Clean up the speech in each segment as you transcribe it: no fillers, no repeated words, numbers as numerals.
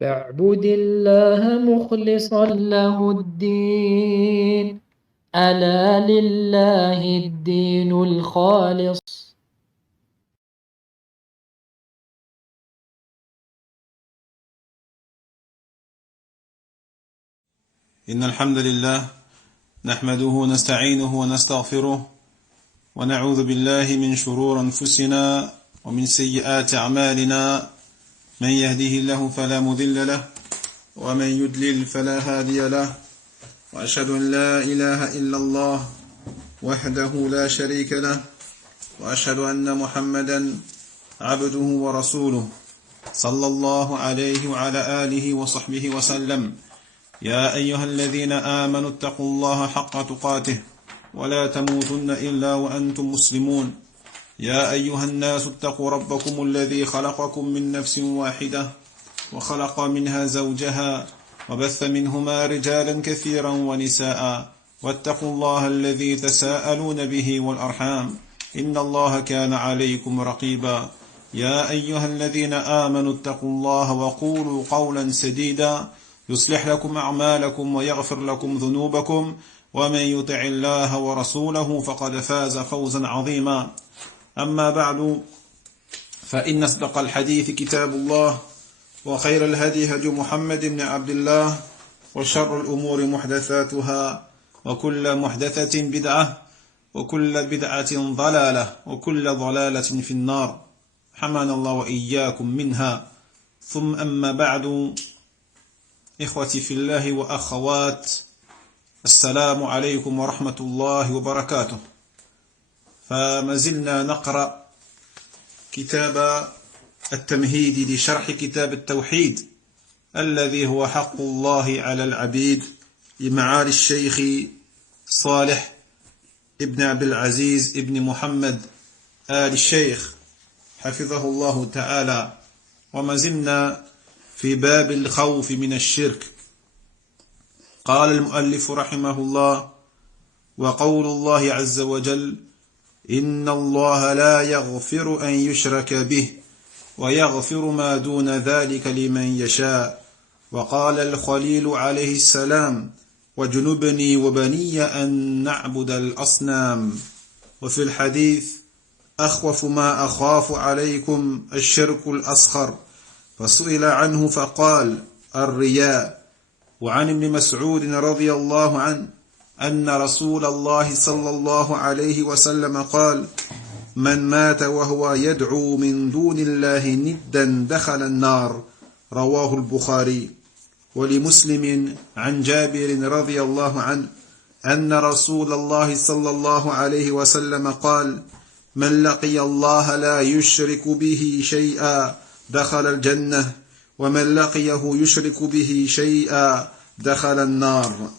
فاعبد الله مخلصا له الدين. ألا لله الدين الخالص. إن الحمد لله نحمده ونستعينه ونستغفره ونعوذ بالله من شرور أنفسنا ومن سيئات أعمالنا. من يهده الله فلا مضل له ومن يضلل فلا هادي له، وأشهد أن لا إله إلا الله وحده لا شريك له، وأشهد أن محمدا عبده ورسوله صلى الله عليه وعلى آله وصحبه وسلم. يا أيها الذين آمنوا اتقوا الله حق تقاته ولا تموتن إلا وأنتم مسلمون. يا أيها الناس اتقوا ربكم الذي خلقكم من نفس واحدة وخلق منها زوجها وبث منهما رجالا كثيرا ونساء، واتقوا الله الذي تساءلون به والأرحام إن الله كان عليكم رقيبا. يا أيها الذين آمنوا اتقوا الله وقولوا قولا سديدا يصلح لكم أعمالكم ويغفر لكم ذنوبكم، ومن يطع الله ورسوله فقد فاز فوزا عظيما. أما بعد، فإن أصدق الحديث كتاب الله، وخير الهدي هدي محمد بن عبد الله، وشر الأمور محدثاتها، وكل محدثة بدعة، وكل بدعة ضلالة، وكل ضلالة في النار، حمانا الله وإياكم منها. ثم أما بعد، إخوتي في الله وأخوات، السلام عليكم ورحمة الله وبركاته. فما زلنا نقرأ كتاب التمهيد لشرح كتاب التوحيد الذي هو حق الله على العبيد لمعالي الشيخ صالح ابن عبد العزيز ابن محمد آل الشيخ حفظه الله تعالى. وما زلنا في باب الخوف من الشرك. قال المؤلف رحمه الله: وقول الله عز وجل: إن الله لا يغفر أن يشرك به ويغفر ما دون ذلك لمن يشاء. وقال الخليل عليه السلام: وجنبني وبني أن نعبد الأصنام. وفي الحديث: أخوف ما أخاف عليكم الشرك الأصغر. فسئل عنه فقال: الرياء. وعن ابن مسعود رضي الله عنه أن رسول الله صلى الله عليه وسلم قال: من مات وهو يدعو من دون الله ندا دخل النار. رواه البخاري. ولمسلم عن جابر رضي الله عنه أن رسول الله صلى الله عليه وسلم قال: من لقي الله لا يشرك به شيئا دخل الجنة، ومن لقيه يشرك به شيئا دخل النار.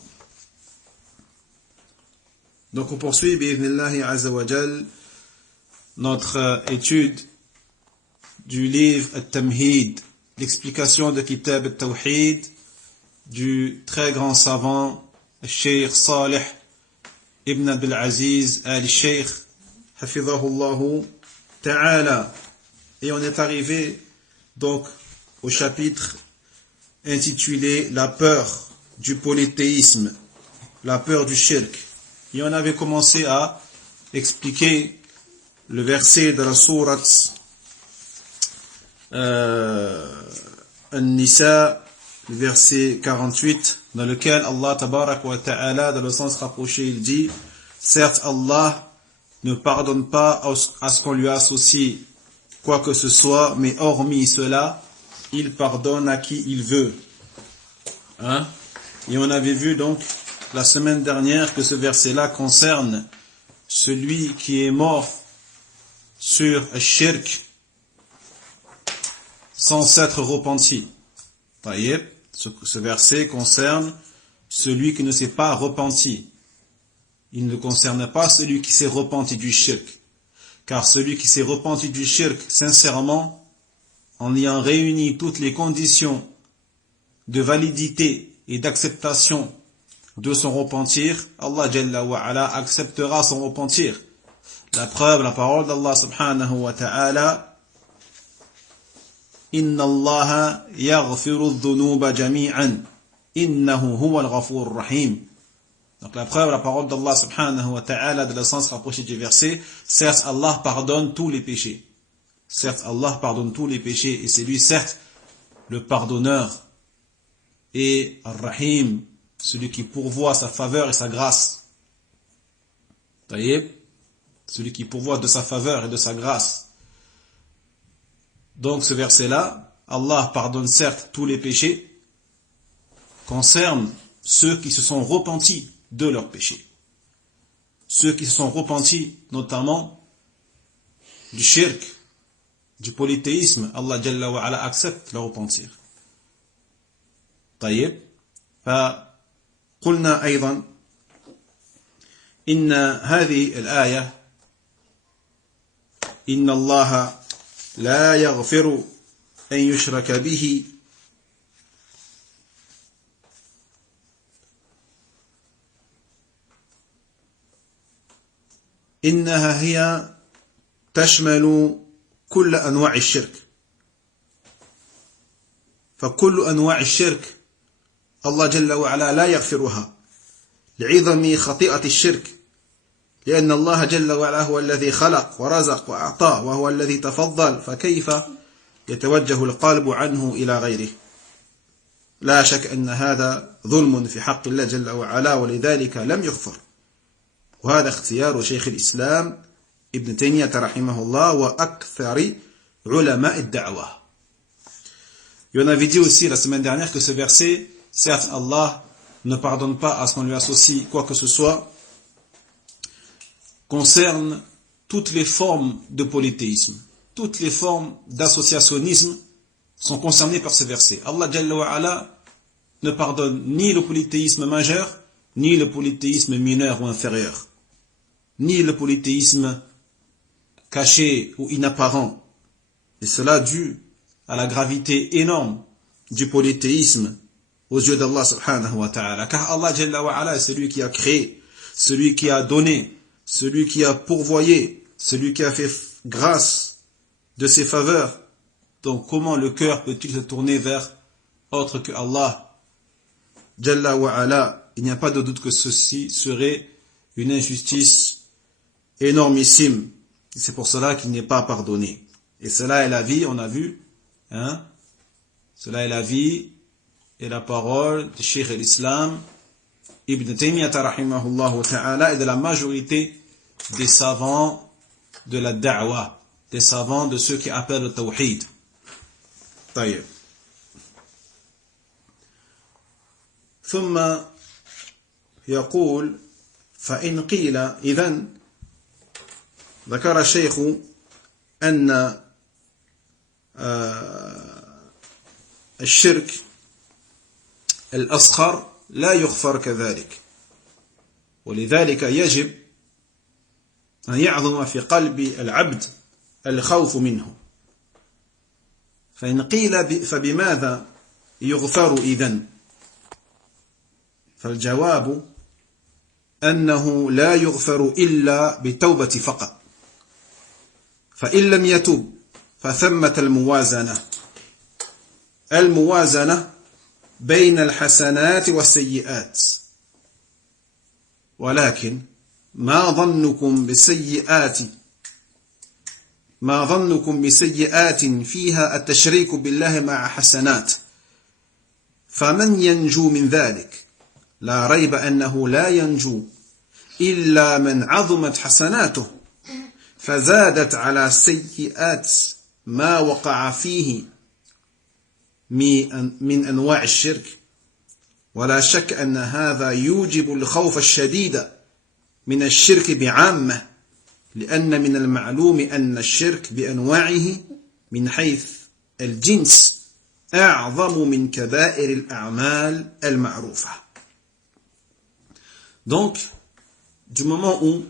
Donc on poursuit bi'idhnillahi azza wa jal notre étude du livre At-Tamhid, l'explication de Kitab At-Tawhid du très grand savant Cheikh Salih ibn Abdul Aziz al-Sheikh hafidhahullahu ta'ala. Et on est arrivé donc au chapitre intitulé La peur du polythéisme, la peur du shirk. Et on avait commencé à expliquer le verset de la sourate An-Nisa, le verset 48, dans lequel Allah tabarak wa ta'ala, dans le sens rapproché, il dit: certes Allah ne pardonne pas à ce qu'on lui associe quoi que ce soit, mais hormis cela, il pardonne à qui il veut. Hein? Et on avait vu donc la semaine dernière que ce verset-là concerne celui qui est mort sur le shirk sans s'être repenti. Taïeb, ce verset concerne celui qui ne s'est pas repenti. Il ne concerne pas celui qui s'est repenti du shirk. Car celui qui s'est repenti du shirk sincèrement, en ayant réuni toutes les conditions de validité et d'acceptation de son repentir, Allah Jalla wa Ala acceptera son repentir. La preuve, la parole d'Allah subhanahu wa ta'ala Inna Allah yaghfiru dhunuba jami'an. Innahu huwa al-ghafur rahim. Donc la preuve, la parole d'Allah subhanahu wa ta'ala de le sens rapproché du verset, certes Allah pardonne tous les péchés. Certes Allah pardonne tous les péchés et c'est lui certes le pardonneur et Ar-Rahim, celui qui pourvoit sa faveur et sa grâce. Taïeb, celui qui pourvoit de sa faveur et de sa grâce. Donc ce verset-là, Allah pardonne certes tous les péchés, concerne ceux qui se sont repentis de leurs péchés. Ceux qui se sont repentis notamment du shirk, du polythéisme, Allah Jalla wa Ala accepte leur repentir. طيب فقلنا أيضا إن هذه الآية إن الله لا يغفر أن يشرك به إنها هي تشمل كل أنواع الشرك فكل أنواع الشرك الله جل وعلا لا يغفرها لعظم خطيئة الشرك لأن الله جل وعلا هو الذي خلق ورزق وأعطى وهو الذي تفضل فكيف يتوجه القلب عنه إلى غيره لا شك أن هذا ظلم في حق الله جل وعلا ولذلك لم يغفر وهذا اختيار شيخ الإسلام ابن تيمية رحمه الله وأكثر علماء الدعوة. Et on avait dit aussi la semaine dernière que ce verset, certes Allah ne pardonne pas à ce qu'on lui associe quoi que ce soit, concerne toutes les formes de polythéisme, toutes les formes d'associationnisme sont concernées par ce verset. Allah Jalla wa Ala ne pardonne ni le polythéisme majeur, ni le polythéisme mineur ou inférieur, ni le polythéisme caché ou inapparent. Et cela dû à la gravité énorme du polythéisme aux yeux d'Allah subhanahu wa ta'ala. Car Allah Jalla wa Ala est celui qui a créé, celui qui a donné, celui qui a pourvoyé, celui qui a fait grâce de ses faveurs. Donc comment le cœur peut-il se tourner vers autre que Allah Jalla wa Ala? Il n'y a pas de doute que ceci serait une injustice énormissime. C'est pour cela qu'il n'est pas pardonné. Et cela est la vie, on a vu, hein? Cela est la vie et la parole de Cheikh l'Islam Ibn Taymiyyah rahimahullah ta'ala et de la majorité des savants de la da'wah, des savants de ceux qui appellent le tawhid. طيب. ثم يقول فإن قيل إذن ذكر الشيخ أن الشرك الأصغر لا يغفر كذلك ولذلك يجب أن يعظم في قلب العبد الخوف منه فإن قيل فبماذا يغفر إذن فالجواب أنه لا يغفر إلا بالتوبة فقط فإن لم يتوب فثمة الموازنة بين الحسنات والسيئات ولكن ما ظنكم بسيئات فيها التشريك بالله مع حسنات فمن ينجو من ذلك لا ريب أنه لا ينجو إلا من عظمت حسناته فزادت على السيئات ما وقع فيه من أنواع الشرك ولا شك أن هذا يوجب الخوف الشديد من الشرك بعامة لأن من المعلوم أن الشرك بأنواعه من حيث الجنس أعظم من كبائر الأعمال المعروفة. Donc, du moment où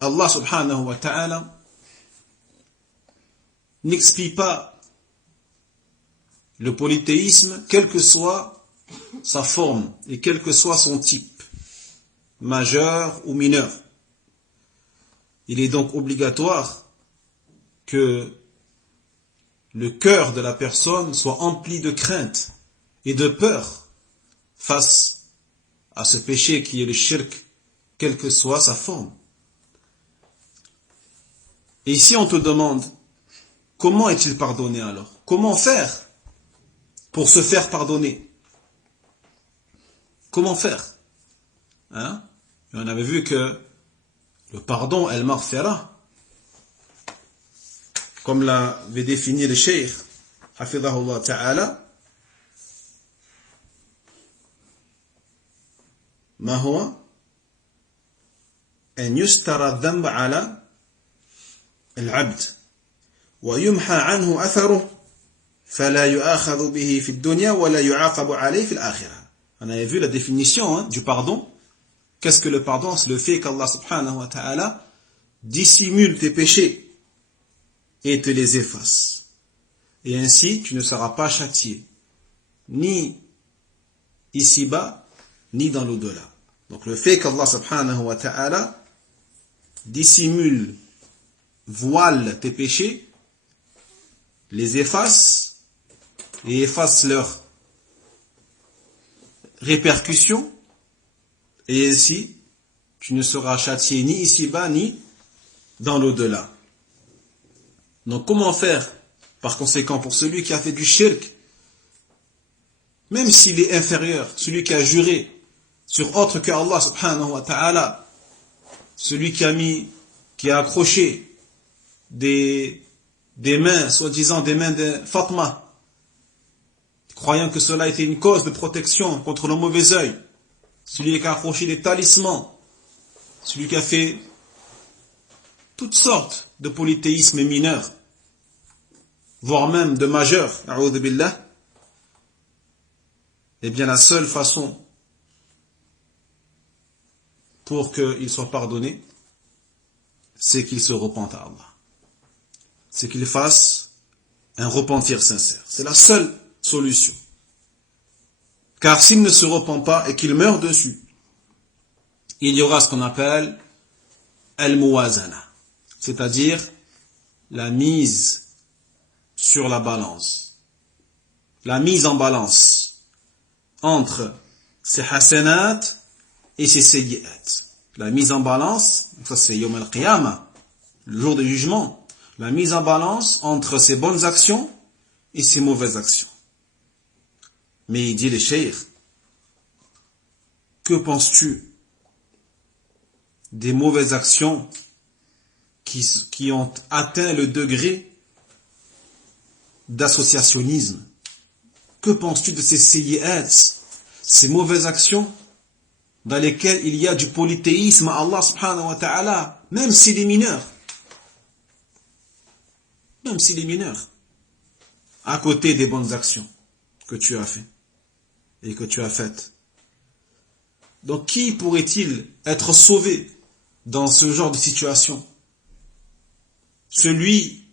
Allah subhanahu wa ta'ala n'explie pas le polythéisme, quelle que soit sa forme et quel que soit son type, majeur ou mineur. Il est donc obligatoire que le cœur de la personne soit empli de crainte et de peur face à ce péché qui est le shirk, quelle que soit sa forme. Et ici on te demande, comment est-il pardonné alors? Comment faire pour se faire pardonner? Comment faire? Hein? Et on avait vu que le pardon, el-maghfira, comme l'avait défini le cheikh, hafidhahullah ta'ala, ما هو أن يستر الذنب على العبد ويمحى عنه أثره فلا يؤاخذ به في الدنيا ولا يعاقب عليه في الآخرة. On avait vu la définition du pardon. Qu'est-ce que le pardon? C'est le fait qu'Allah subhanahu wa ta'ala dissimule tes péchés et te les efface. Et ainsi, tu ne seras pas châtié, ni ici-bas, ni dans l'au-delà. Donc le fait qu'Allah subhanahu wa ta'ala dissimule, voile tes péchés, les efface et efface leurs répercussions, et ainsi tu ne seras châtié ni ici-bas ni dans l'au-delà. Donc comment faire par conséquent pour celui qui a fait du shirk, même s'il est inférieur, celui qui a juré sur autre que Allah subhanahu wa ta'ala, celui qui a accroché des mains, soi-disant des mains de Fatma, croyant que cela était une cause de protection contre le mauvais œil, celui qui a accroché des talismans, celui qui a fait toutes sortes de polythéismes mineurs, voire même de majeurs, a'udhu billah, eh bien la seule façon pour qu'il soit pardonné, c'est qu'il se repente à Allah. C'est qu'il fasse un repentir sincère. C'est la seule solution. Car s'il ne se repent pas et qu'il meurt dessus, il y aura ce qu'on appelle al-muwazana, c'est-à-dire la mise sur la balance, la mise en balance entre ses hasanat et ses sayyi'at. La mise en balance, ça c'est Yawm al-Qiyamah, le jour du jugement, la mise en balance entre ses bonnes actions et ses mauvaises actions. Mais il dit le cheikh, que penses-tu des mauvaises actions qui ont atteint le degré d'associationnisme? Que penses-tu de ces sayyi'at, ces mauvaises actions dans lesquelles il y a du polythéisme à Allah subhanahu wa ta'ala, même s'il est mineur, à côté des bonnes actions que tu as fait et que tu as faites. Donc qui pourrait-il être sauvé dans ce genre de situation? Celui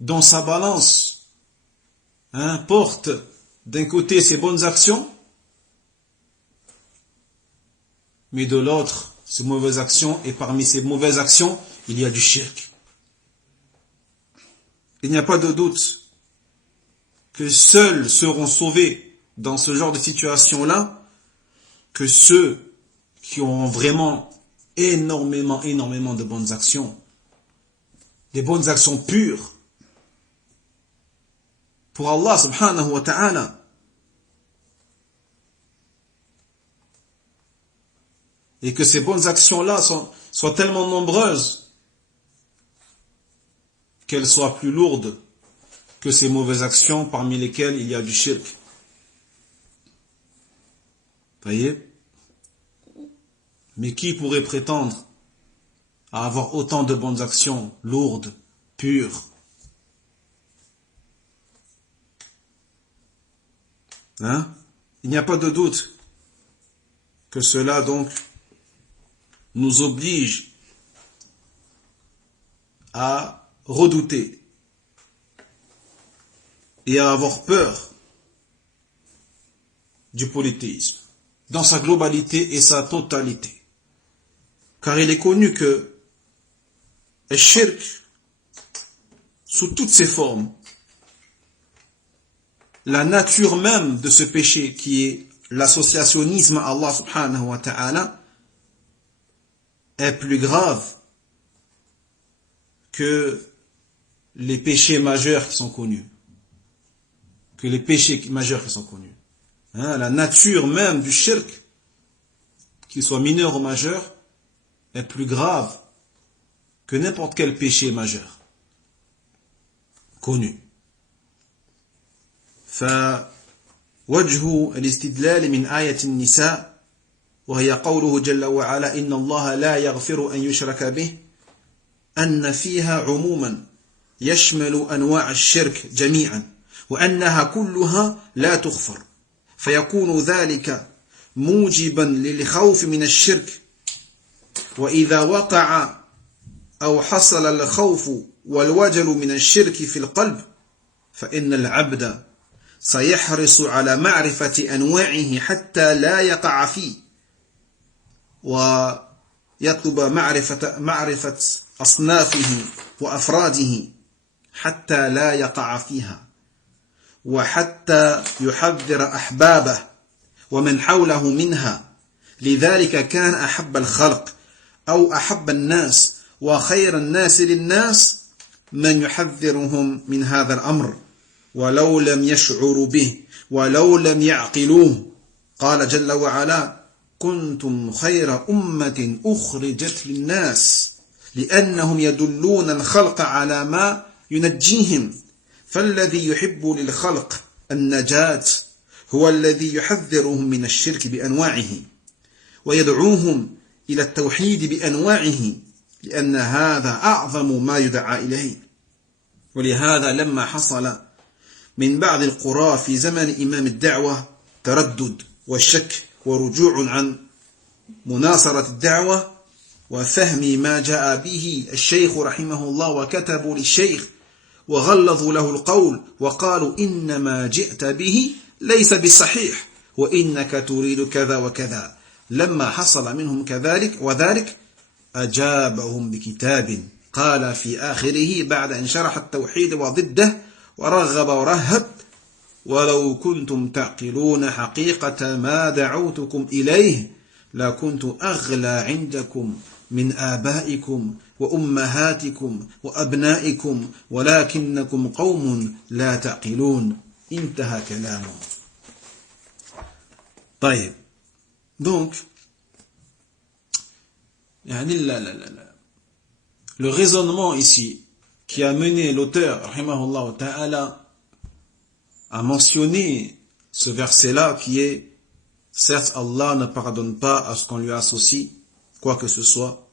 dont sa balance porte d'un côté ses bonnes actions, mais de l'autre ses mauvaises actions, et parmi ces mauvaises actions, il y a du shirk. Il n'y a pas de doute que seuls seront sauvés dans ce genre de situation-là que ceux qui ont vraiment énormément de bonnes actions, des bonnes actions pures pour Allah subhanahu wa ta'ala. Et que ces bonnes actions-là soient tellement nombreuses qu'elles soient plus lourdes que ces mauvaises actions parmi lesquelles il y a du shirk. Voyez? Mais qui pourrait prétendre à avoir autant de bonnes actions lourdes, pures? Il n'y a pas de doute que cela donc nous oblige à redouter et à avoir peur du polythéisme dans sa globalité et sa totalité. Car il est connu que le shirk, sous toutes ses formes. La nature même de ce péché qui est l'associationnisme à Allah subhanahu wa ta'ala est plus grave que les péchés majeurs qui sont connus. La nature même du shirk, qu'il soit mineur ou majeur, est plus grave que n'importe quel péché majeur connu. فوجه الاستدلال من آية النساء وهي قوله جل وعلا إن الله لا يغفر أن يشرك به أن فيها عموما يشمل أنواع الشرك جميعا وأنها كلها لا تغفر فيكون ذلك موجبا للخوف من الشرك وإذا وقع أو حصل الخوف والوجل من الشرك في القلب فإن العبد سيحرص على معرفة أنواعه حتى لا يقع فيه ويطلب معرفة أصنافه وأفراده حتى لا يقع فيها وحتى يحذر أحبابه ومن حوله منها لذلك كان أحب الخلق أو أحب الناس وخير الناس للناس من يحذرهم من هذا الأمر ولو لم يشعروا به ولو لم يعقلوه قال جل وعلا كنتم خير أمة أخرجت للناس لأنهم يدلون الخلق على ما ينجيهم فالذي يحب للخلق النجاة هو الذي يحذرهم من الشرك بأنواعه ويدعوهم إلى التوحيد بأنواعه لأن هذا أعظم ما يدعى إليه ولهذا لما حصل من بعض القرى في زمن إمام الدعوة تردد والشك ورجوع عن مناصرة الدعوة وفهم ما جاء به الشيخ رحمه الله وكتبوا للشيخ وغلظوا له القول وقالوا إنما جئت به ليس بالصحيح وإنك تريد كذا وكذا لما حصل منهم كذلك وذلك أجابهم بكتاب قال في آخره بعد أن شرح التوحيد وضده ورغب ورهب ولو كنتم تعقلون حقيقة ما دعوتكم إليه لكنت أغلى عندكم من آبائكم وأمهاتكم وأبنائكم ولكنكم قوم لا تعقلون انتهى كلامه. طيب donc le raisonnement ici qui a mené l'auteur rahimahullah ta'ala à mentionner ce verset-là qui est certes Allah ne pardonne pas à ce qu'on lui associe quoi que ce soit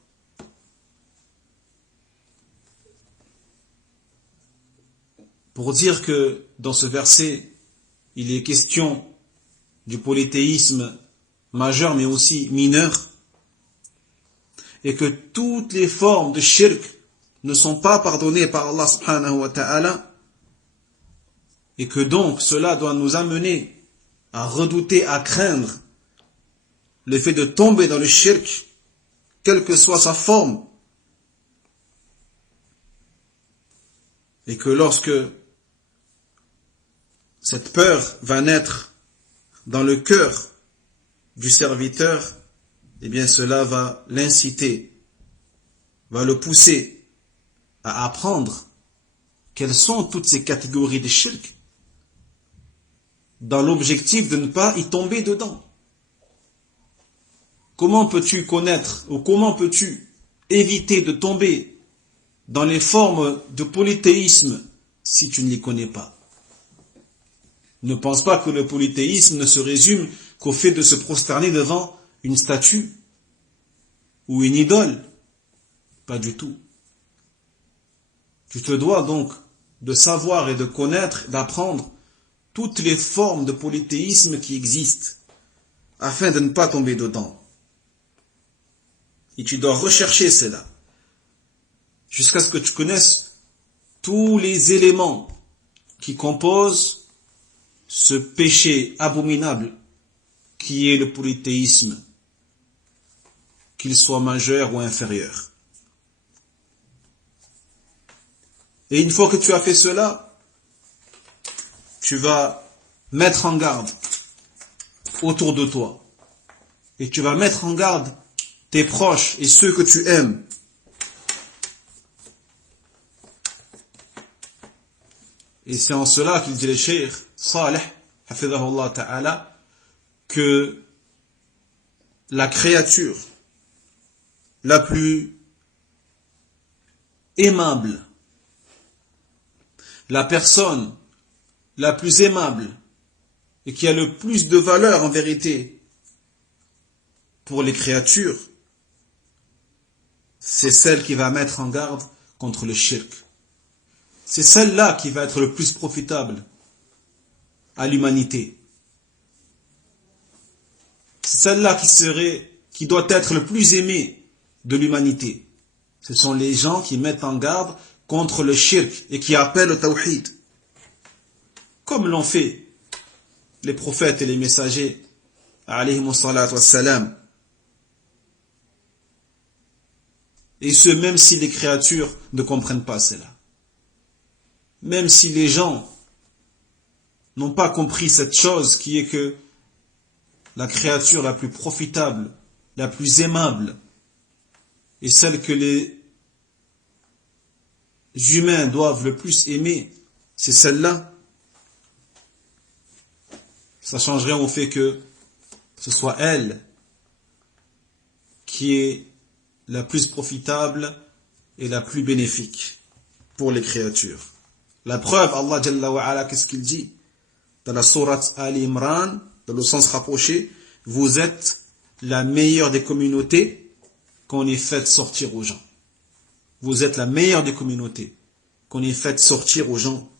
pour dire que dans ce verset il est question du polythéisme majeur mais aussi mineur et que toutes les formes de shirk ne sont pas pardonnées par Allah subhanahu wa ta'ala et que donc cela doit nous amener à redouter, à craindre le fait de tomber dans le shirk quelle que soit sa forme et que lorsque cette peur va naître dans le cœur du serviteur eh bien cela va l'inciter, va le pousser à apprendre quelles sont toutes ces catégories de shirk dans l'objectif de ne pas y tomber dedans. Comment peux-tu connaître ou comment peux-tu éviter de tomber dans les formes de polythéisme si tu ne les connais pas? Ne pense pas que le polythéisme ne se résume qu'au fait de se prosterner devant une statue ou une idole. Pas du tout. Tu te dois donc de savoir et de connaître, d'apprendre toutes les formes de polythéisme qui existent afin de ne pas tomber dedans. Et tu dois rechercher cela jusqu'à ce que tu connaisses tous les éléments qui composent ce péché abominable qui est le polythéisme, qu'il soit majeur ou inférieur. Et une fois que tu as fait cela, tu vas mettre en garde autour de toi. Et tu vas mettre en garde tes proches et ceux que tu aimes. Et c'est en cela qu'il dit le cheikh Salih, hafidhahullah ta'ala, que la créature la plus aimable, la personne la plus aimable et qui a le plus de valeur en vérité pour les créatures, c'est celle qui va mettre en garde contre le shirk. C'est celle-là qui va être le plus profitable à l'humanité. C'est celle-là qui doit être le plus aimée de l'humanité. Ce sont les gens qui mettent en garde contre le shirk et qui appellent au tawhid. Comme l'ont fait les prophètes et les messagers, alayhimus salatu wassalam. Et ce, même si les créatures ne comprennent pas cela. Même si les gens n'ont pas compris cette chose qui est que la créature la plus profitable, la plus aimable, et celle que les humains doivent le plus aimer, c'est celle-là. Ça change rien au fait que ce soit elle qui est la plus profitable et la plus bénéfique pour les créatures. La preuve, Allah Jalla wa Ala, qu'est-ce qu'il dit dans la sourate Ali Imran, dans le sens rapproché, vous êtes la meilleure des communautés qu'on ait fait sortir aux gens. Vous êtes la meilleure des communautés qu'on ait fait sortir aux gens.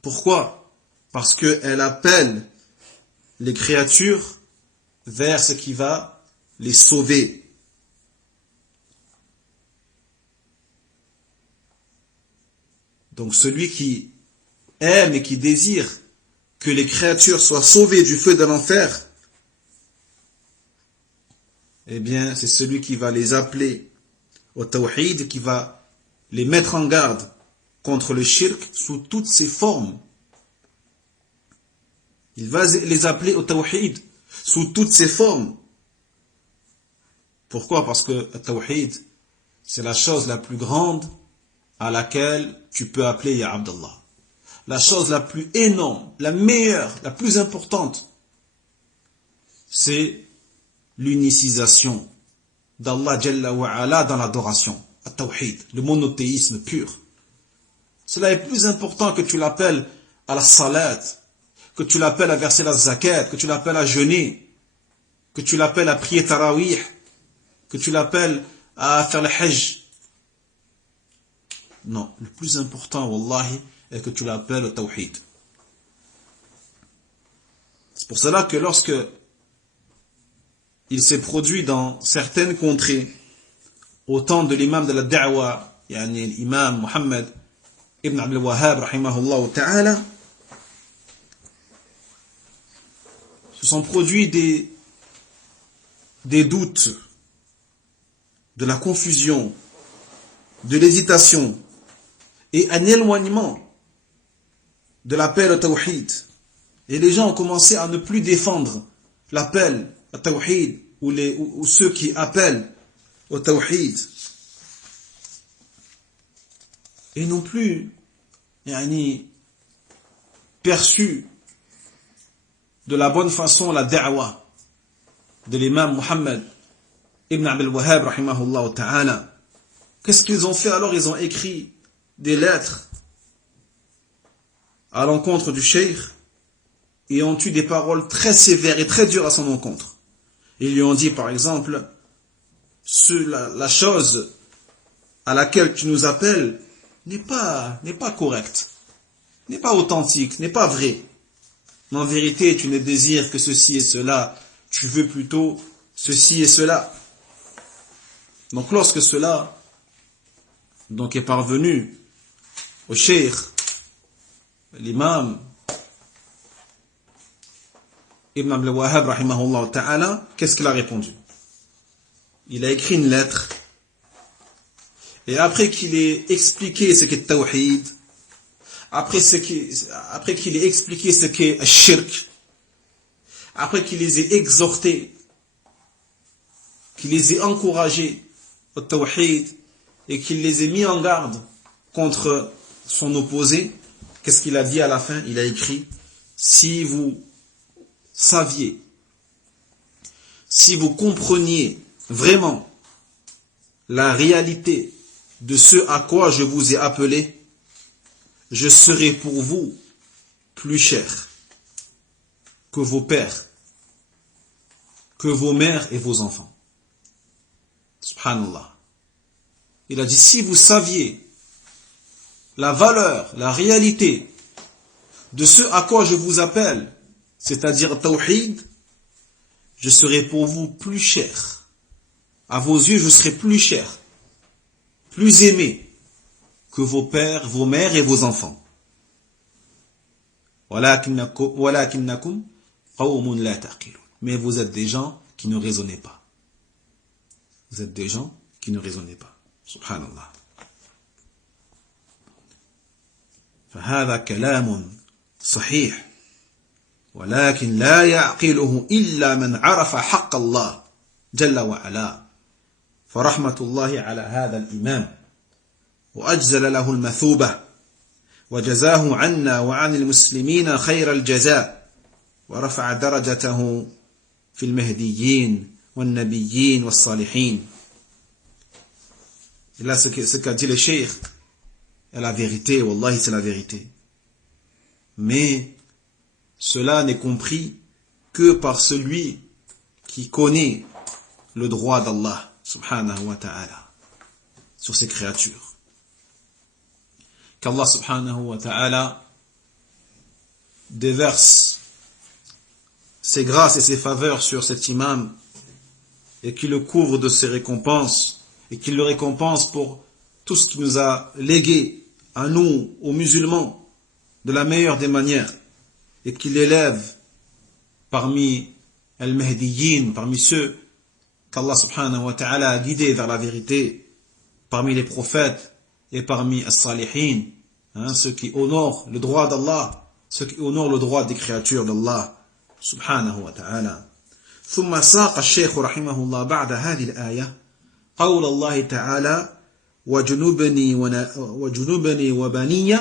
Pourquoi? Parce qu'elle appelle les créatures vers ce qui va les sauver. Donc celui qui aime et qui désire que les créatures soient sauvées du feu de l'enfer, eh bien c'est celui qui va les appeler au tawhid, qui va les mettre en garde contre le shirk sous toutes ses formes. Il va les appeler au tawhid sous toutes ses formes. Pourquoi? Parce que le tawhid, c'est la chose la plus grande à laquelle tu peux appeler Ya Abdallah. La chose la plus énorme, la meilleure, la plus importante, c'est l'unicisation d'Allah Jalla wa Ala dans l'adoration, at-tawhid, le monothéisme pur. Cela est plus important que tu l'appelles à la salat, que tu l'appelles à verser la zakat, que tu l'appelles à jeûner, que tu l'appelles à prier tarawih, que tu l'appelles à faire le hajj. Non, le plus important, wallahi, est que tu l'appelles au tawhid. C'est pour cela que lorsque il s'est produit dans certaines contrées, au temps de l'imam de la da'wa, yani l'imam Muhammad ibn Abdul Wahhab, rahimahullah ta'ala, se sont produits des doutes, de la confusion, de l'hésitation, et un éloignement de l'appel au tawhid. Et les gens ont commencé à ne plus défendre l'appel au tawhid ou ceux qui appellent au tawhid. Et non plus perçu de la bonne façon la da'wa de l'imam Muhammad ibn Abdul Wahhab rahimahullah ta'ala. Qu'est-ce qu'ils ont fait alors? Ils ont écrit des lettres à l'encontre du cheikh et ont eu des paroles très sévères et très dures à son encontre. Ils lui ont dit par exemple, la chose à laquelle tu nous appelles n'est pas correcte, n'est pas authentique, n'est pas vraie. Mais en vérité, tu ne désires que ceci et cela, tu veux plutôt ceci et cela. Donc lorsque cela est parvenu au cheikh, l'imam Ibn Abdul Wahhab rahimahullah ta'ala, qu'est-ce qu'il a répondu? Il a écrit une lettre Et après qu'il ait expliqué ce qu'est Tawhid, après qu'il ait expliqué ce qu'est Shirk, après qu'il les ait exhortés, qu'il les ait encouragés au Tawhid, et qu'il les ait mis en garde contre son opposé, qu'est-ce qu'il a dit à la fin? Il a écrit, si vous saviez, si vous compreniez vraiment la réalité de ce à quoi je vous ai appelé, je serai pour vous plus cher que vos pères, que vos mères et vos enfants. Subhanallah. Il a dit, si vous saviez la valeur, la réalité de ce à quoi je vous appelle, c'est-à-dire Tawhid, je serai pour vous plus cher. À vos yeux, je serai plus cher, plus aimé que vos pères, vos mères et vos enfants. وَلَكِنَّكُمْ قَوْمٌ لَا تَعْقِلُونَ. Mais vous êtes des gens qui ne raisonnez pas. Vous êtes des gens qui ne raisonnez pas. Subhanallah. فهذا كلام صحيح ولكن لا يعقله إلا من عرف حق الله جل وعلا فرحمة الله على هذا الإمام وأجزل له المثوبة وجزاه عنا وعن المسلمين خير الجزاء ورفع درجته في المهديين والنبيين والصالحين. Et là, ce qu'a dit le cheikh est la vérité, wallahi c'est la vérité. Mais cela n'est compris que par celui qui connaît le droit d'Allah subhanahu wa ta'ala sur ses créatures. Qu'Allah subhanahu wa ta'ala déverse ses grâces et ses faveurs sur cet imam et qu'il le couvre de ses récompenses et qu'il le récompense pour tout ce qu'il nous a légué à nous, aux musulmans, de la meilleure des manières, et qu'il l'élève parmi al-Mahdiyin, parmi ceux qu'Allah subhanahu wa ta'ala a guidés vers la vérité, parmi les prophètes et parmi as-Salihin, ceux qui honorent le droit d'Allah, ceux qui honorent le droit des créatures d'Allah subhanahu wa ta'ala. ثم ساق الشيخ رحمه الله بعد هذه الآية قول الله تعالى وجنوبني وبني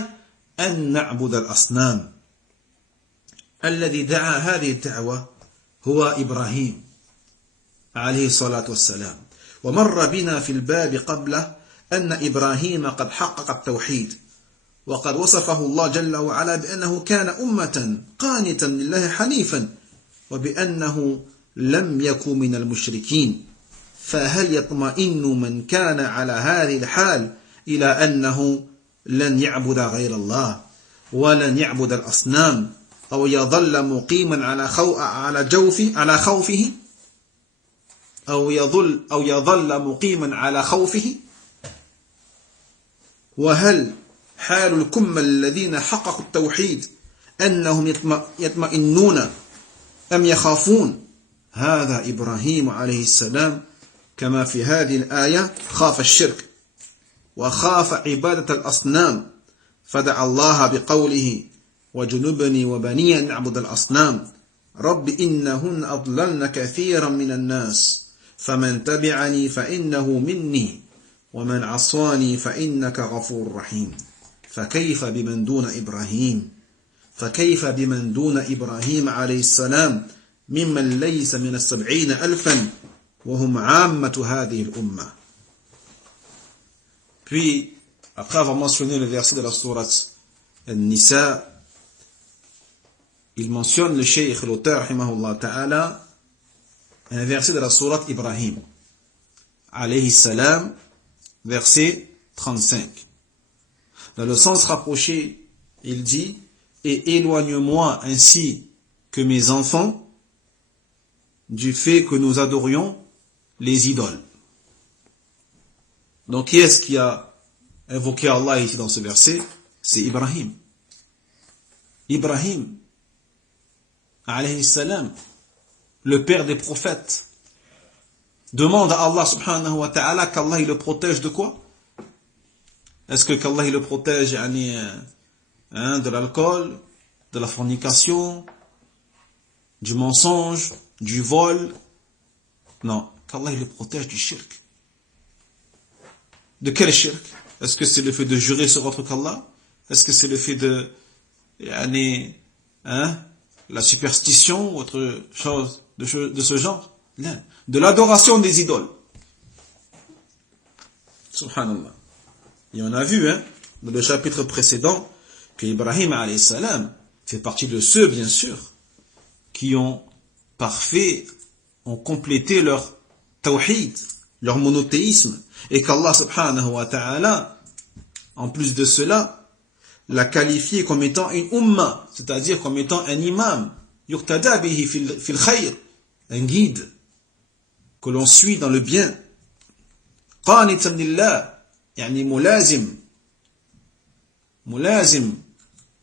أن نعبد الأصنام. الذي دعا هذه الدعوة هو إبراهيم عليه الصلاة والسلام. ومر بنا في الباب قبله أن إبراهيم قد حقق التوحيد وقد وصفه الله جل وعلا بأنه كان أمة قانتا لله حنيفا وبأنه لم يكن من المشركين. فهل يطمئن من كان على هذه الحال إلى أنه لن يعبد غير الله ولن يعبد الأصنام أو يظل مقيما على خوفه أو يظل مقيما على خوفه؟ وهل حال الكمل الذين حققوا التوحيد أنهم يطمئنون أم يخافون؟ هذا إبراهيم عليه السلام كما في هذه الآية خاف الشرك وخاف عبادة الأصنام فدعا الله بقوله وجنبني وبني أن نعبد الأصنام رب إنهن أضللن كثيرا من الناس فمن تبعني فإنه مني ومن عصاني فإنك غفور رحيم. فكيف بمن دون إبراهيم عليه السلام ممن ليس من 70,000 وهم عامة هذه الأمة. Puis, après avoir mentionné le verset de la sourate An-Nisa, il mentionne le cheikh, l'auteur, rahimahullah ta'ala, un verset de la sourate Ibrahim, alayhi salam, verset 35. Dans le sens rapproché, il dit, et éloigne-moi ainsi que mes enfants du fait que nous adorions les idoles. Donc, qui est-ce qui a invoqué Allah ici dans ce verset? C'est Ibrahim. Ibrahim, alayhi salam, le père des prophètes, demande à Allah subhanahu wa ta'ala qu'Allah il le protège de quoi? Est-ce que qu'Allah il le protège de l'alcool, de la fornication, du mensonge, du vol? Non, qu'Allah il le protège du shirk. De quel shirk? Est-ce que c'est le fait de jurer sur autre qu'Allah? Est-ce que c'est le fait de la superstition ou autre chose de ce genre? Non. De l'adoration des idoles. Subhanallah. Et on a vu dans le chapitre précédent que Ibrahim alayhi salam fait partie de ceux, bien sûr, qui ont complété leur tawhid, leur monothéisme, et qu'Allah subhanahu wa ta'ala, en plus de cela, l'a qualifié comme étant une umma, c'est-à-dire comme étant un imam, yuqtada bihi fil khayr, un guide, que l'on suit dans le bien. Qanitan lillah, yani mulazim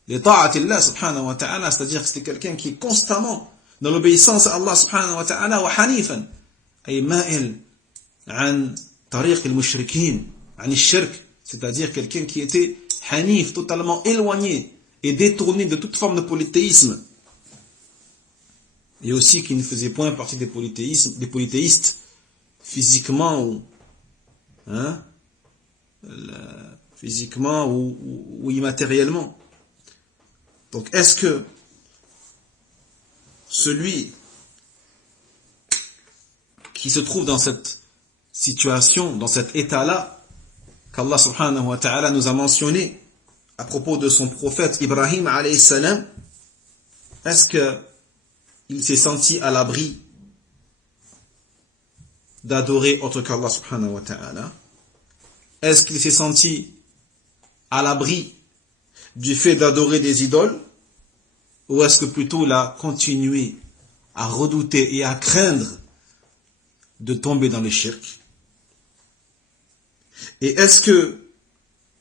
li ta'atillah subhanahu wa ta'ala, c'est-à-dire que c'était quelqu'un qui est constamment dans l'obéissance à Allah subhanahu wa ta'ala, wa hanifan, ay ma'il an tariq al-mushrikin, an al-shirk, c'est-à-dire quelqu'un qui était hanif, totalement éloigné et détourné de toute forme de polythéisme, et aussi qui ne faisait point partie des polythéistes physiquement ou immatériellement. Donc est-ce que celui qui se trouve dans cette situation, dans cet état-là, qu'Allah subhanahu wa ta'ala nous a mentionné à propos de son prophète Ibrahim alayhi salam, est-ce qu'il s'est senti à l'abri d'adorer autre qu'Allah subhanahu wa ta'ala? Est-ce qu'il s'est senti à l'abri du fait d'adorer des idoles? Ou est-ce que plutôt il a continué à redouter et à craindre de tomber dans le shirk? Et est-ce que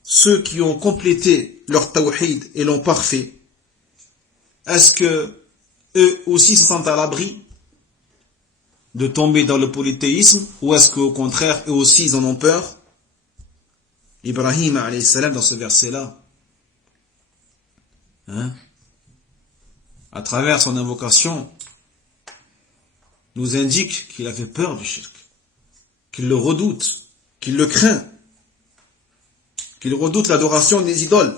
ceux qui ont complété leur tawhid et l'ont parfait, est-ce que eux aussi se sentent à l'abri de tomber dans le polythéisme, ou est-ce qu'au contraire eux aussi ils en ont peur? Ibrahim alayhi salam dans ce verset-là, à travers son invocation, nous indique qu'il avait peur du shirk, qu'il le redoute, qu'il le craint, qu'il redoute l'adoration des idoles.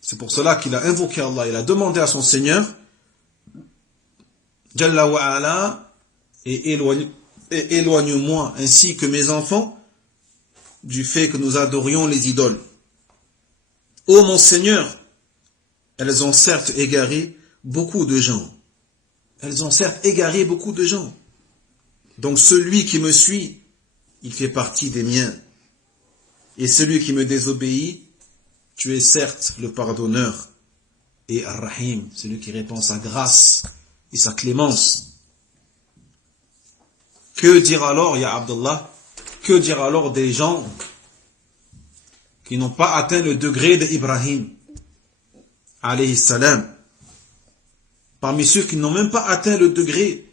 C'est pour cela qu'il a invoqué Allah, il a demandé à son Seigneur, Jalla wa ala, et éloigne-moi ainsi que mes enfants du fait que nous adorions les idoles. Ô mon Seigneur, elles ont certes égaré beaucoup de gens. Elles ont certes égaré beaucoup de gens. Donc celui qui me suit, il fait partie des miens. Et celui qui me désobéit, tu es certes le pardonneur et Ar-Rahim, celui qui répand sa grâce et sa clémence. Que dire alors, ya Abdullah, que dire alors des gens qui n'ont pas atteint le degré d'Ibrahim alayhi salam, parmi ceux qui n'ont même pas atteint le degré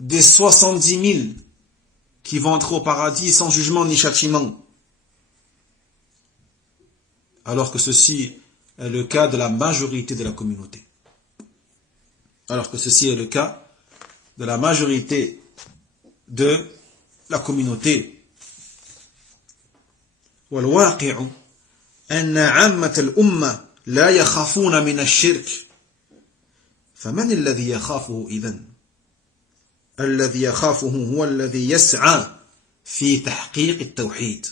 des 70 000 qui vont entrer au paradis sans jugement ni châtiment, alors que ceci est le cas de la majorité de la communauté. Alors que ceci est le cas de la majorité de la communauté. والواقع أن عامة الأمة لا يخافون من الشرك فمن الذي يخافه إذن؟ الذي يخافه هو الذي يسعى في تحقيق التوحيد.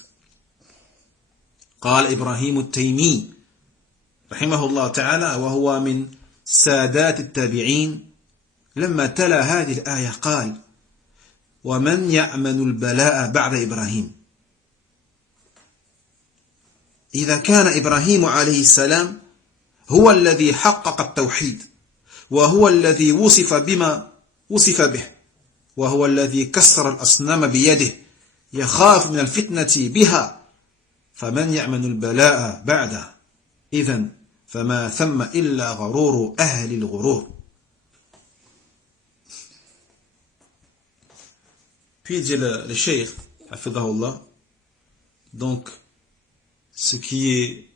قال إبراهيم التيمي رحمه الله تعالى وهو من سادات التابعين لما تلا هذه الآية قال ومن يأمن البلاء بعد إبراهيم. إذا كان إبراهيم عليه السلام هو الذي حقق التوحيد وهو الذي وصف بما وصف به وهو الذي كسر الأصنام بيده يخاف من الفتنة بها فمن يأمن البلاء بعده إذن فما ثم إلا غرور أهل الغرور. Puis dit le cheikh, hafidahullah, donc ce qui est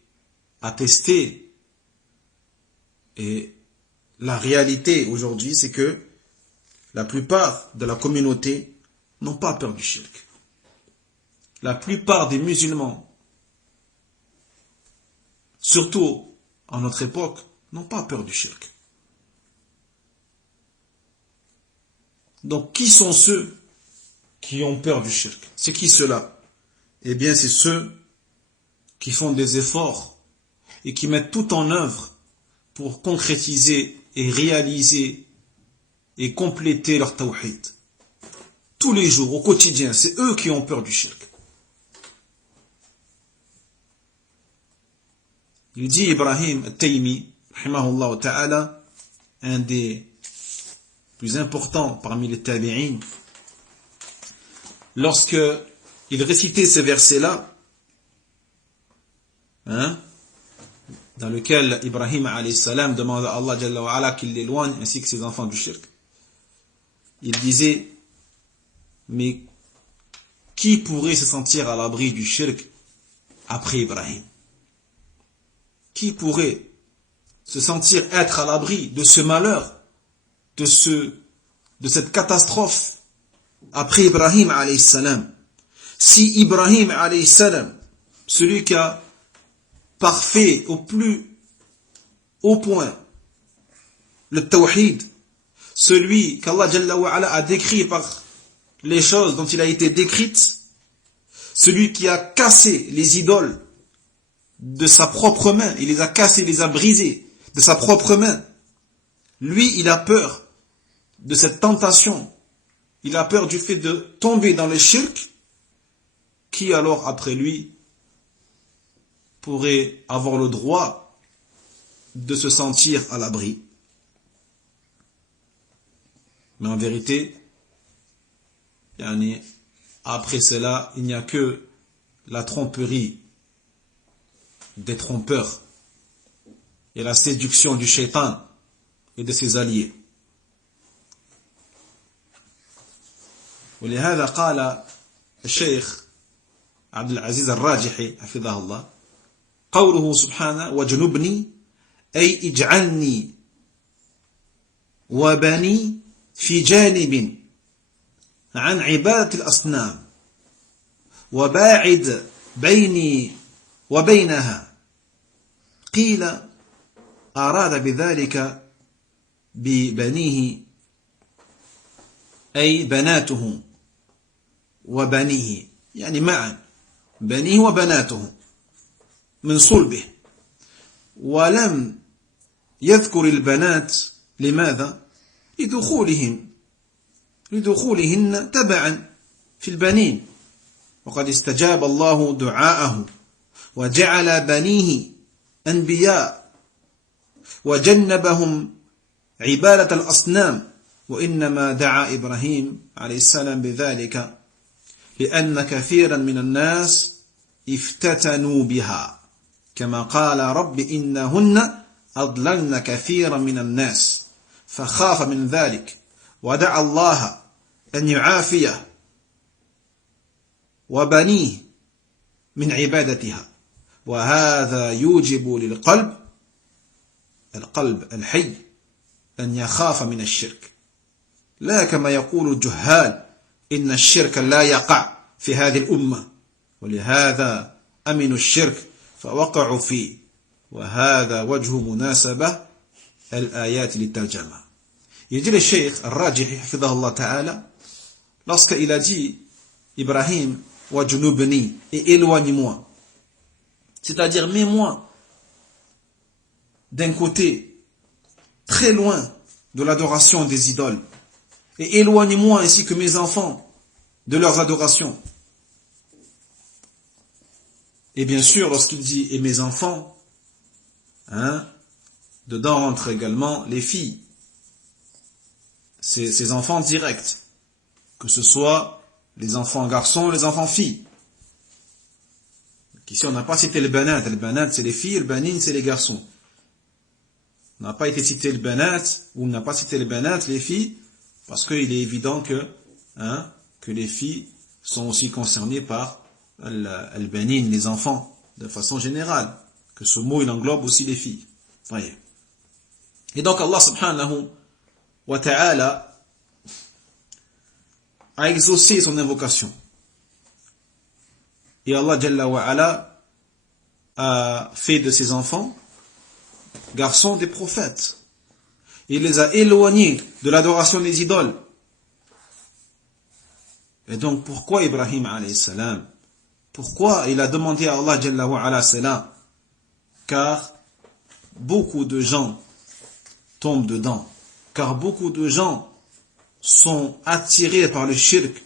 attesté et la réalité aujourd'hui, c'est que la plupart de la communauté n'ont pas peur du shirk. La plupart des musulmans, surtout à notre époque, n'ont pas peur du shirk. Donc, qui sont ceux qui ont peur du shirk? C'est qui ceux-là? Eh bien, c'est ceux qui font des efforts et qui mettent tout en œuvre pour concrétiser et réaliser et compléter leur tawhid. Tous les jours, au quotidien, c'est eux qui ont peur du shirk. Il dit Ibrahim al-Taymi, rahimahullah ta'ala, un des plus importants parmi les tabi'in, lorsque il récitait ces versets-là, dans lequel Ibrahim alayhi salam demande à Allah Jalla wa Ala qu'il l'éloigne ainsi que ses enfants du shirk. Il disait, mais qui pourrait se sentir à l'abri du shirk après Ibrahim? Qui pourrait se sentir être à l'abri de ce malheur, de cette catastrophe après Ibrahim alayhi salam? Si Ibrahim alayhi salam, celui qui a parfait au plus haut point le tawhid, celui qu'Allah Jalla wa Ala a décrit par les choses dont il a été décrite, celui qui a cassé les idoles de sa propre main, il les a cassés, il les a brisés de sa propre main, lui il a peur de cette tentation, il a peur du fait de tomber dans le shirk. Qui alors après lui pourrait avoir le droit de se sentir à l'abri? Mais en vérité, après cela, il n'y a que la tromperie des trompeurs et la séduction du shaitan et de ses alliés. ولهذا قال الشيخ عبد العزيز الراجحي حفظه الله قوله سبحانه واجنبني أي اجعلني وبني في جانب عن عبادة الأصنام وباعد بيني وبينها. قيل أراد بذلك ببنيه أي بناته وبنيه، يعني معا بنيه وبناته من صلبه، ولم يذكر البنات. لماذا؟ لدخولهن تبعا في البنين، وقد استجاب الله دعاءه وجعل بنيه أنبياء وجنبهم عبادة الأصنام. وإنما دعا إبراهيم عليه السلام بذلك لأن كثيرا من الناس افتتنوا بها، كما قال رب إنهن أضللن كثيرا من الناس، فخاف من ذلك ودعا الله أن يعافيه وبنيه من عبادتها. وهذا يوجب للقلب الحي أن يخاف من الشرك، لا كما يقول الجهال إن الشرك لا يقع في هذه الأمة ولهذا أمنوا الشرك فوقعوا فيه. وهذا وجه مناسبة الآيات للترجمة. Il dit le Cheikh Al-Rajihi hafidhahullah ta'ala, lorsqu'il a dit Ibrahim wajnubni, et éloigne-moi, c'est-à-dire mets-moi d'un côté très loin de l'adoration des idoles et éloigne-moi ainsi que mes enfants de leurs adorations. Et bien sûr, lorsqu'il dit et mes enfants, dedans rentrent également les filles, ces enfants directs, que ce soit les enfants garçons et les enfants filles. Ici on n'a pas cité le banat c'est les filles, le banin c'est les garçons. On n'a pas été cité le banat, ou on n'a pas cité le banat, les filles, parce qu'il est évident que les filles sont aussi concernées par al-banin, les enfants, de façon générale, que ce mot il englobe aussi les filles. Voyez. Et donc Allah subhanahu wa ta'ala a exaucé son invocation. Et Allah Jalla wa Ala a fait de ses enfants garçons des prophètes. Il les a éloignés de l'adoration des idoles. Et donc pourquoi Ibrahim alayhi salam, pourquoi il a demandé à Allah Jalla wa Ala cela? Car beaucoup de gens tombent dedans. Car beaucoup de gens sont attirés par le shirk.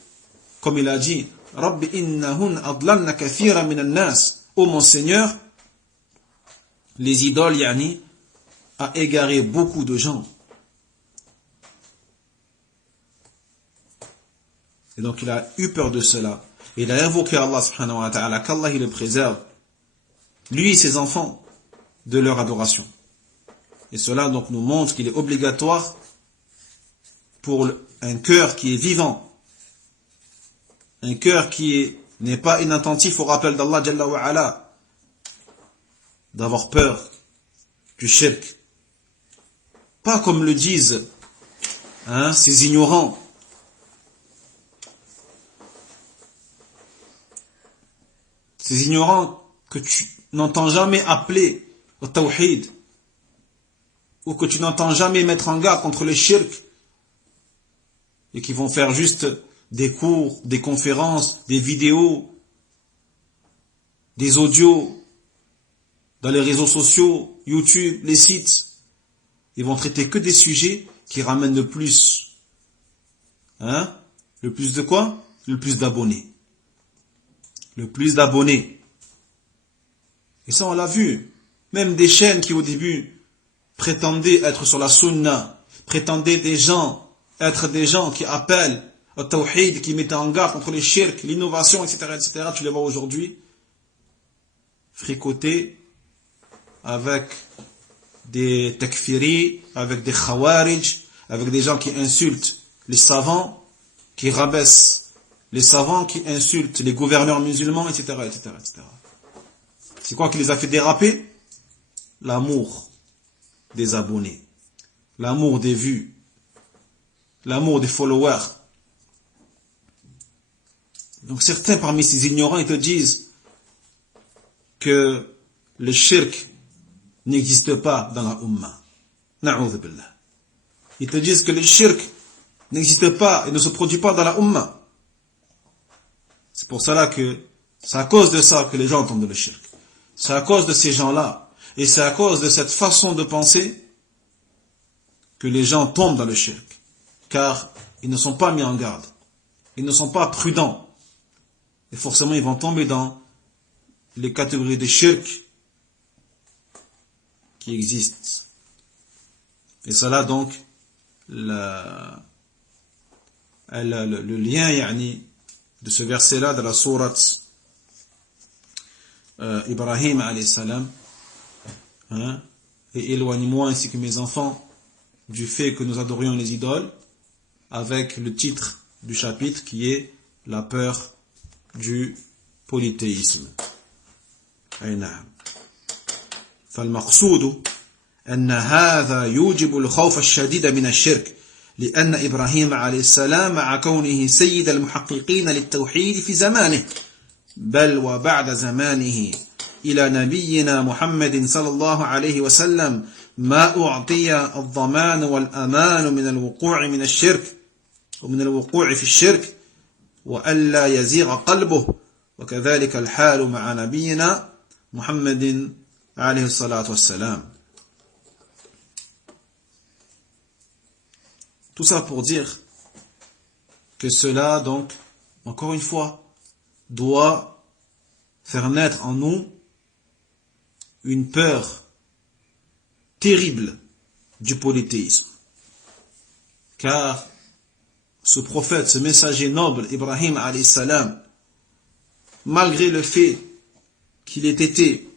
Comme il a dit, Rabbi innahun adlalna kathira minan nas. Ô mon Seigneur, les idoles, yani, a égaré beaucoup de gens. Et donc il a eu peur de cela. Il a invoqué Allah subhanahu wa ta'ala, qu'Allah il le préserve, lui et ses enfants, de leur adoration. Et cela donc nous montre qu'il est obligatoire pour un cœur qui est vivant, un cœur qui n'est pas inattentif au rappel d'Allah Jalla wa Ala, d'avoir peur du shirk. Pas comme le disent ces ignorants. Ces ignorants que tu n'entends jamais appeler au tawhid, ou que tu n'entends jamais mettre en garde contre le shirk, et qui vont faire juste des cours, des conférences, des vidéos, des audios, dans les réseaux sociaux, YouTube, les sites. Ils vont traiter que des sujets qui ramènent le plus. Le plus de quoi? Le plus d'abonnés. Le plus d'abonnés. Et ça, on l'a vu. Même des chaînes qui, au début, prétendaient être sur la sunna, prétendaient être des gens qui appellent au tawhid, qui mettaient en garde contre les shirk, l'innovation, etc., tu les vois aujourd'hui fricoter avec des takfiri, avec des khawarij, avec des gens qui insultent les savants, qui rabaissent les savants, qui insultent les gouverneurs musulmans, etc. C'est quoi qui les a fait déraper? L'amour des abonnés, l'amour des vues, l'amour des followers. Donc certains parmi ces ignorants, ils te disent que le shirk n'existe pas dans la Ummah. Na'udhu billah. Ils te disent que le shirk n'existe pas et ne se produit pas dans la Ummah. C'est pour cela que c'est à cause de ça que les gens tombent dans le shirk. C'est à cause de ces gens-là et c'est à cause de cette façon de penser que les gens tombent dans le shirk. Car ils ne sont pas mis en garde. Ils ne sont pas prudents. Et forcément, ils vont tomber dans les catégories de shirk qui existent. Et cela donc, le lien yani, de ce verset-là de la sourate Ibrahim alayhi salam, et éloigne-moi ainsi que mes enfants du fait que nous adorions les idoles, avec le titre du chapitre qui est la peur du polythéisme. أي نعم. فالمقصود أن هذا يوجب الخوف الشديد من الشرك لأن إبراهيم عليه السلام مع كونه سيد المحققين للتوحيد في زمانه بل وبعد زمانه إلى نبينا محمد صلى الله عليه وسلم ما أعطي الضمان والأمان من الوقوع من الشرك ومن الوقوع في الشرك وألا يزيغ قلبه وكذلك الحال مع نبينا محمد عليه الصلاة والسلام. Tout ça pour dire que cela, donc, encore une fois, doit faire naître en nous une peur terrible du polythéisme. Car ce prophète, ce messager noble, Ibrahim alayhi salam, malgré le fait qu'il ait été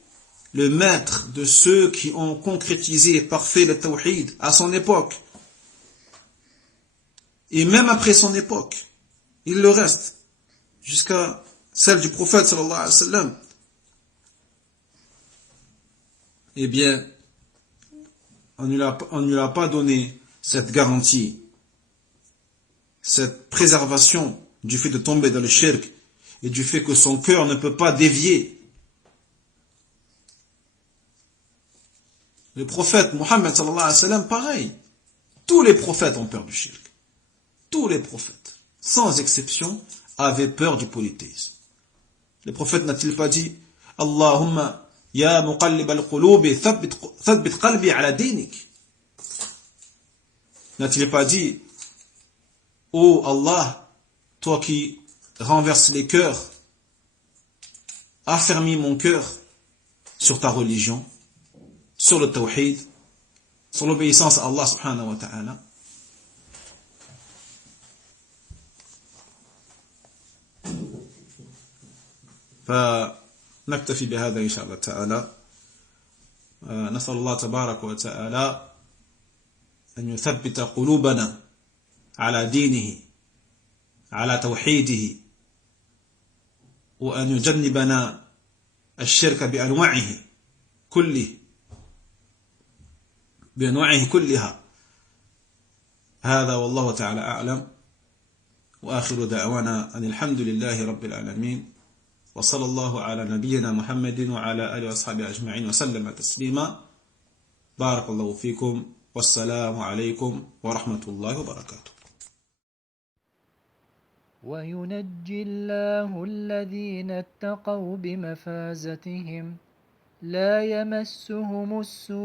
le maître de ceux qui ont concrétisé et parfait le tawhid à son époque, et même après son époque, il le reste, jusqu'à celle du prophète sallallahu alayhi wa sallam, eh bien, on ne lui a pas donné cette garantie, cette préservation du fait de tomber dans le shirk et du fait que son cœur ne peut pas dévier. Le prophète Mohammed sallallahu alayhi wa sallam, pareil. Tous les prophètes ont peur du shirk. Tous les prophètes, sans exception, avaient peur du polythéisme. Le prophète n'a-t-il pas dit Allahumma ya muqallib al-qulubi thabbit qalbi ala dinik? N'a-t-il pas dit ô Allah, toi qui renverses les cœurs, affermis mon cœur sur ta religion, sur le tawhid, sur l'obéissance à Allah subhanahu wa ta'ala. فنكتفي بهذا إن شاء الله تعالى. نسأل الله تبارك وتعالى أن يثبت قلوبنا على دينه، على توحيده، وأن يجنبنا الشرك بأنواعه كلها. هذا والله تعالى أعلم، وآخر دعوانا أن الحمد لله رب العالمين، وصلى الله على نبينا محمد وعلى آله وأصحابه أجمعين وسلم تسليما. بارك الله فيكم، والسلام عليكم ورحمة الله وبركاته. وينجي الله الذين اتقوا بمفازتهم لا يمسهم السوء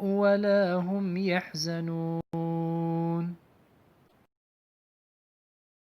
ولا هم يحزنون.